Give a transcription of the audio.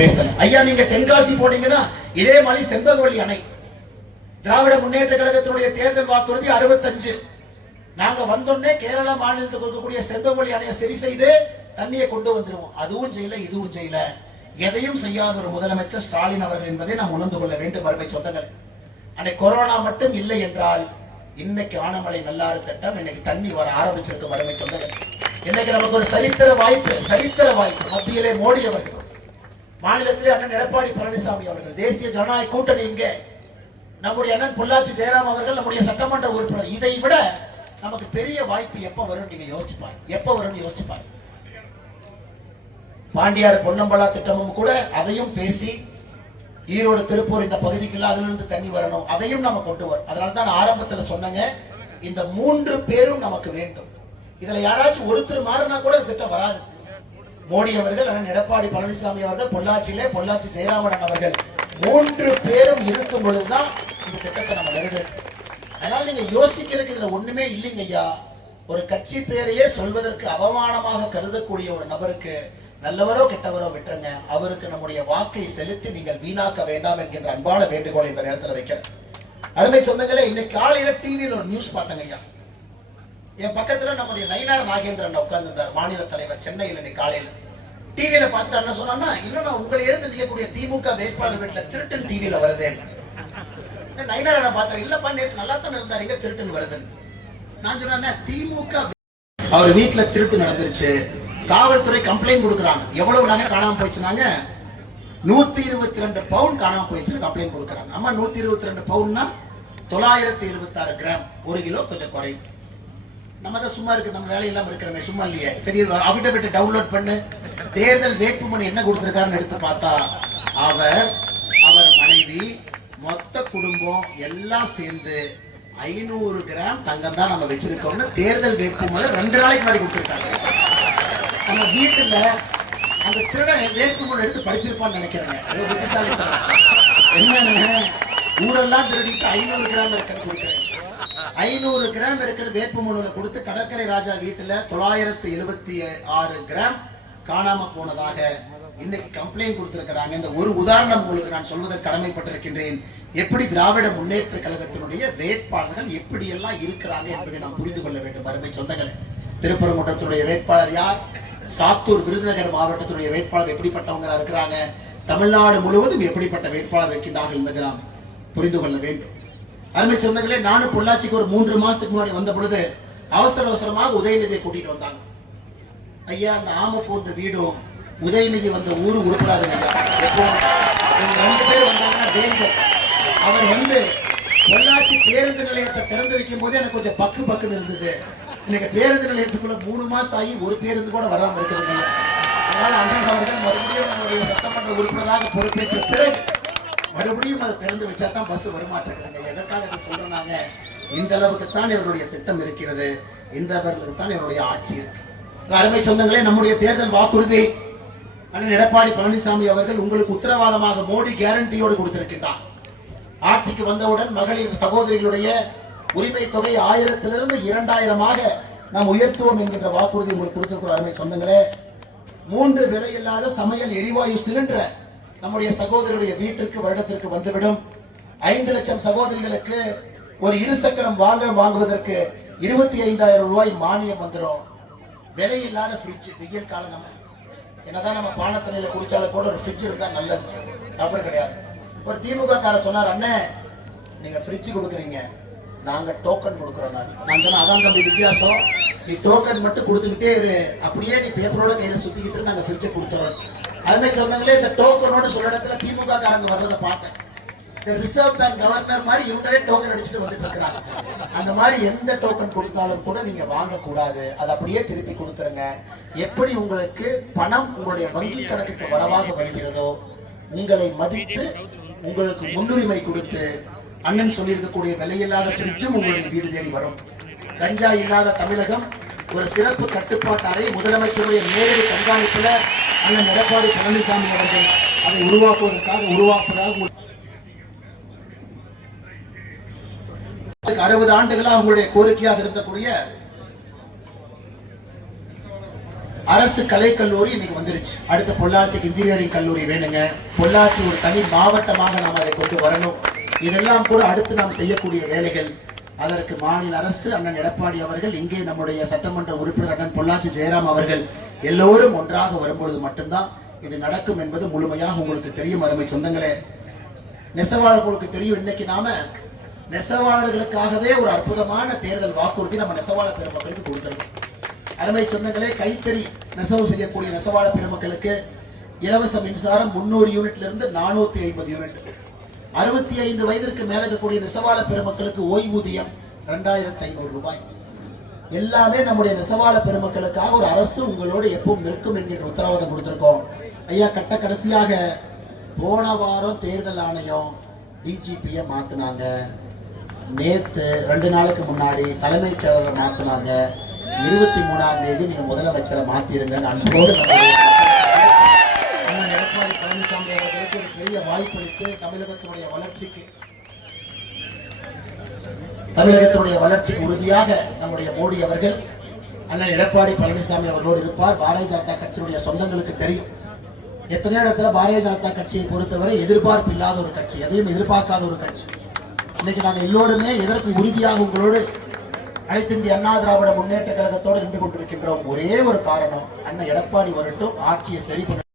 பேசல. ஐயா நீங்க தென்காசி போனீங்கன்னா இதே மாதிரி செண்பகவல்லி அணை திராவிட முன்னேற்ற கழகத்தினுடைய தேர்தல் வாக்குறுதி 65. நாங்க வந்தோடனே கேரளா மாநிலத்துக்கு இருக்கக்கூடிய செண்பகவல்லி அணையை சரி செய்து தண்ணியை கொண்டு வந்துருவோம். அதுவும் செய்யல, இதுவும் செய்யல. எதையும் செய்யாத ஒரு முதலமைச்சர் ஸ்டாலின் அவர்கள் என்பதை நாம் உணர்ந்து கொள்ள வேண்டும். அருமை சொந்தங்கள், அன்னைக்கு கொரோனா மட்டும் இல்லை என்றால் இன்னைக்கு ஆனமலை நல்லாறு திட்டம் இன்னைக்கு தண்ணி வர ஆரம்பிச்சிருக்கும். அருமை சொந்தங்கள், இன்னைக்கு நமக்கு ஒரு சரித்திர வாய்ப்பு. மத்தியிலே மோடி அவர்கள், மாநிலத்திலே அண்ணன் எடப்பாடி பழனிசாமி அவர்கள், தேசிய ஜனநாயக கூட்டணி இங்கே நம்முடைய அண்ணன் பொள்ளாச்சி ஜெயராம் அவர்கள், நம்முடைய சட்டமன்ற உறுப்பினர். இதை விட நமக்கு பெரிய வாய்ப்பு எப்ப வரும் நீங்க யோசிச்சுப்பாரு. பாண்டியார் பொன்னம்பலா திட்டமும் கூட அதையும் பேசி ஈரோடு திருப்பூர் இந்த பகுதிக்குள்ள அதுல இருந்து தண்ணி வரணும், அதையும் நம்ம கொண்டு வரும். அதனால்தான் ஆரம்பத்தில் சொன்னாங்க இந்த 3 பேரும் நமக்கு வேண்டும். இதுல யாராச்சும் ஒருத்தர் மாறினா கூட திட்டம் வராது. மோடி அவர்கள், அண்ணன் எடப்பாடி பழனிசாமி அவர்கள், பொள்ளாச்சி ஜெயராமன் அவர்கள் 3 பேரும் இருக்கும் பொழுதுதான் இந்த திட்டத்தை நம்ம நிறைவேற்றும். அதனால நீங்க யோசிக்கிறதுக்கு இதுல ஒண்ணுமே இல்லைங்க ஐயா. ஒரு கட்சி பேரையே சொல்வதற்கு அவமானமாக கருதக்கூடிய ஒரு நபருக்கு நல்லவரோ கெட்டவரோ விட்டுருங்க, அவருக்கு நம்முடைய வாக்கை செலுத்தி நீங்கள் வீணாக்க வேண்டாம் என்கின்ற அன்பான வேண்டுகோளை இந்த நேரத்தில் வைக்கிறேன். அருமை சொந்தங்களே, இன்னைக்கு காலையில டிவியில் ஒரு நியூஸ் பார்த்தங்க ஐயா. என் பக்கத்துல நம்முடைய நயினார் நாகேந்திரன் உட்கார்ந்து இருந்தார், மாநில தலைவர், சென்னையில். இன்னைக்கு காலையில டிவியில பார்த்துட்டு என்ன சொன்னா, இல்லைன்னா உங்களை எதிர்த்து நிற்கக்கூடிய திமுக வேட்பாளர் வீட்டுல திருட்டன் டிவியில வருதே. நயினார் என்ன பார்த்தா, இல்லப்பா நேற்று நல்லா தான் இருந்தார், எங்க திருட்டன் வருதுன்னு. நான் சொன்னேன், திமுக அவர் வீட்டுல திருட்டு நடந்துருச்சு, காவல்துறை கம்ப்ளைண்ட் கொடுக்குறாங்க. எவ்வளவு நகை காணாம போயிடுச்சுனாங்க, 122 பவுன் காணாம போயிடுச்சு கம்ப்ளைண்ட் கொடுக்குறாங்க. அம்மா 122 பவுன்னா 976 கிராம், 1 கிலோ கொஞ்சம் குறையும். நம்ம தான் சும்மா இருக்கு, நம்ம வேலையெல்லாம் இருக்கிறோமே, சும்மா இல்லையே. சரி, அபிடவிட் டவுன்லோட் பண்ணு, தேர்தல் வேட்புமனு என்ன கொடுத்திருக்காருன்னு எடுத்து பார்த்தா, அவர் மனைவி மொத்த குடும்பம் எல்லாம் சேர்ந்து 500 கிராம் தங்கம் தான் நம்ம வச்சிருக்கோம்னு தேர்தல் வேட்புமனு 2 நாளைக்கு முன்னாடி கொடுத்திருக்காங்க. நம்ம வீட்டுல அந்த திருட வேட்புமனு எடுத்து படிச்சிருப்பான்னு நினைக்கிறேன். அது புத்திசாலித்தனம். என்னன்னு ஊரெல்லாம் திருடிட்டு 500 கிராம் இருக்குன்னு கொடுக்குறேன். 500 கிராம் இருக்கிற வேட்புமனுல கொடுத்து கடற்கரை ராஜா வீட்டுல 976 கிராம் காணாம போனதாக இன்னைக்கு கம்ப்ளைண்ட் கொடுத்திருக்கிறாங்க. இந்த ஒரு உதாரணம் உங்களுக்கு நான் சொல்வதற்கு கடமைப்பட்டிருக்கின்றேன். எப்படி திராவிட முன்னேற்ற கழகத்தினுடைய வேட்பாளர்கள் எப்படி எல்லாம் இருக்கிறாங்க என்பதை நாம் புரிந்து கொள்ள வேண்டும். அருமை சொந்தங்களே, திருப்பரங்குன்றத்துடைய வேட்பாளர் யார், சாத்தூர் விருதுநகர் மாவட்டத்துடைய வேட்பாளர் எப்படிப்பட்டவங்க இருக்கிறாங்க, தமிழ்நாடு முழுவதும் எப்படிப்பட்ட வேட்பாளர் இருக்கின்றார்கள் என்பதை நாம் புரிந்து கொள்ள வேண்டும். அருமை சொந்தங்களே, நானும் பொள்ளாச்சிக்கு ஒரு 3 மாசத்துக்கு முன்னாடி வந்த பொழுது அவசரமாக உதயநிதியை கூட்டிட்டு வந்தாங்க. ஐயா, அந்த ஆமப்பூர்ந்த வீடும் உதயநிதி வந்த ஊரு உருப்படாதுங்க ஐயா. எப்போ 2 பேர் வந்தாங்கன்னா டேஞ்சர். அவர் பொள்ளாச்சி பேருந்து நிலையத்தை திறந்து வைக்கும் போது எனக்கு கொஞ்சம் பக்குன்னு இருந்தது. இன்னைக்கு பேருந்து நிலையத்துக்குள்ள 3 மாசம் ஆகி ஒரு பேருந்து கூட வராம இருக்குதுங்க. அதனால அண்ணன் அவர்கள் மறுபடியும் நம்முடைய சட்டமன்ற உறுப்பினராக பொறுப்பேற்ற பிறகு மறுபடியும் அதை திறந்து வச்சா தான் பஸ் வரமாட்டேங்குதுங்க. எதற்காக அதை சொல்றாங்க, இந்த அளவுக்கு தான் இவருடைய திட்டம் இருக்கிறது, இந்த அளவுக்கு தான் இவருடைய ஆட்சி இருக்கு. அருமை சொந்தங்களே, நம்முடைய தேர்தல் வாக்குறுதி அண்ணன் எடப்பாடி பழனிசாமி அவர்கள் உங்களுக்கு உத்தரவாதமாக மோடி கேரண்டியோடு கொடுத்திருக்கின்றார். ஆட்சிக்கு வந்தவுடன் மகளிர் சகோதரிகளுடைய உரிமை தொகை 1000 இருந்து 2000 நாம் உயர்த்துவோம் என்கின்ற வாக்குறுதி உங்களுக்கு கொடுத்திருக்கிற அருமை சொந்தங்களே. 3 விலையில்லாத சமையல் எரிவாயு சிலிண்டர் நம்முடைய சகோதரருடைய வீட்டிற்கு வருடத்திற்கு வந்துவிடும். 5 லட்சம் சகோதரிகளுக்கு ஒரு 2 சக்கரம் வாங்குவதற்கு 25,000 ரூபாய் மானியம் வந்துடும். விலையில்லாத ஃப்ரிட்ஜ், வெயில் காலம் என்னதான் நம்ம பானத்தண்ணியில குடிச்சாலும் கூட ஒரு ஃப்ரிட்ஜ் இருந்தா நல்லது, தவறு கிடையாது. ஒரு திமுக கார சொன்னார், அண்ணே நீங்க ஃப்ரிட்ஜ் கொடுக்குறீங்க, நாங்க டோக்கன் கொடுக்குறோம். நான் சொன்னேன், அதான் தம்பி வித்தியாசம், நீ டோக்கன் மட்டும் கொடுத்துக்கிட்டே இரு, அப்படியே நீ பேப்பரோட கையில சுத்திக்கிட்டு நாங்க ஃப்ரிட்ஜை கொடுத்துறோம். அதுமாதிரி சொன்னாங்களே, இந்த டோக்கனோட சொல்ற இடத்துல திமுக காரங்க வர்றதை பார்த்தேன். இந்த ரிசர்வ் பேங்க் கவர்னர் மாதிரி இவங்களே டோக்கன் அடிச்சுட்டு வந்துட்டு இருக்கிறாங்க. அந்த மாதிரி எந்த டோக்கன் கொடுத்தாலும் கூட நீங்க வாங்கக்கூடாது, அதை அப்படியே திருப்பி கொடுத்துருங்க. எப்படி உங்களுக்கு பணம் உங்களுடைய வங்கி கணக்குக்கு வரவாக வருகிறதோ, உங்களை மதித்து உங்களுக்கு முன்னுரிமை கொடுத்து அண்ணன் சொல்லியிருக்கக்கூடிய விலையில்லாத ஃப்ரிட்ஜும் உங்களுடைய வீடு தேடி வரும். கஞ்சா இல்லாத தமிழகம் ஒரு சிறப்பு கட்டுப்பாட்டு அறை முதலமைச்சருடைய நேரடி கண்காணிப்புல அண்ணன் எடப்பாடி பழனிசாமி அவர்கள் அதை உருவாக்குவதாக 60 ஆண்டுகளாக உங்களுடைய கோரிக்கையாக இருக்கக்கூடிய அரசு கலைக்கல்லூரி இன்னைக்கு வந்துருச்சு. அடுத்த பொள்ளாச்சிக்கு இன்ஜினியரிங் கல்லூரி வேணுங்க. பொள்ளாச்சி ஒரு தனி மாவட்டமாக நாம் அதை கொண்டு வரணும். இதெல்லாம் கூட அடுத்து நாம் செய்யக்கூடிய வேலைகள். அதற்கு மாநில அரசு அண்ணன் எடப்பாடி அவர்கள், இங்கே நம்முடைய சட்டமன்ற உறுப்பினர் அண்ணன் பொள்ளாச்சி ஜெயராம் அவர்கள் எல்லோரும் ஒன்றாக வரும்பொழுது மட்டும்தான் இது நடக்கும் என்பது முழுமையாக உங்களுக்கு தெரியும். அருமை சொந்தங்களே, நெசவாளர்களுக்கு தெரியும். இன்னைக்கு நாம நெசவாளர்களுக்காகவே ஒரு அற்புதமான தேர்தல் வாக்குறுதி நம்ம நெசவாளர் பெருமக்களுக்கு கொடுத்திருக்கோம். அருமை சொந்தங்களே, கைத்தறி நெசவு செய்யக்கூடிய நெசவாளர் பெருமக்களுக்கு இலவச மின்சாரம் 300 யூனிட்ல இருந்து 450 யூனிட். 65 வயதிற்கு மேல இருக்கக்கூடிய நெசவாளர் பெருமக்களுக்கு ஓய்வூதியம் 2500 ரூபாய். எல்லாமே நம்முடைய நெசவாளர் பெருமக்களுக்காக ஒரு அரசு உங்களோடு எப்பவும் நிற்கும் என்கின்ற உத்தரவாதம் கொடுத்திருக்கோம். ஐயா, கட்ட கடைசியாக போன வாரம் தேர்தல் ஆணையம் டிஜிபியை மாத்தினாங்க. நேத்து 2 நாளுக்கு முன்னாடி தலைமைச் செயலரை மாத்தினாங்க. 23ஆம் தேதி நீங்க முதலமைச்சரை மாத்திருங்க. அன்போடு எடப்பாடி பழனிசாமி அவர்களுக்கு ஒரு பெரிய வாய்ப்பளித்து தமிழகத்தினுடைய வளர்ச்சிக்கு உறுதியாக நம்முடைய மோடி அவர்கள் அண்ணன் எடப்பாடி பழனிசாமி அவர்களோடு இருப்பார். பாரதிய ஜனதா கட்சியினுடைய சொந்தங்களுக்கு தெரியும், எத்தனை இடத்துல பாரதிய ஜனதா கட்சியை பொறுத்தவரை எதிர்பார்ப்பு இல்லாத ஒரு கட்சி, எதையும் எதிர்பார்க்காத ஒரு கட்சி. இன்னைக்கு நாங்கள் எல்லோருமே எதற்கு உறுதியாக உங்களோடு அனைத்து இந்திய அண்ணா திராவிட முன்னேற்ற கழகத்தோடு நின்று கொண்டிருக்கின்றோம். ஒரே ஒரு காரணம், அண்ணன் எடப்பாடி வரட்டும், ஆட்சியை சரி பண்ண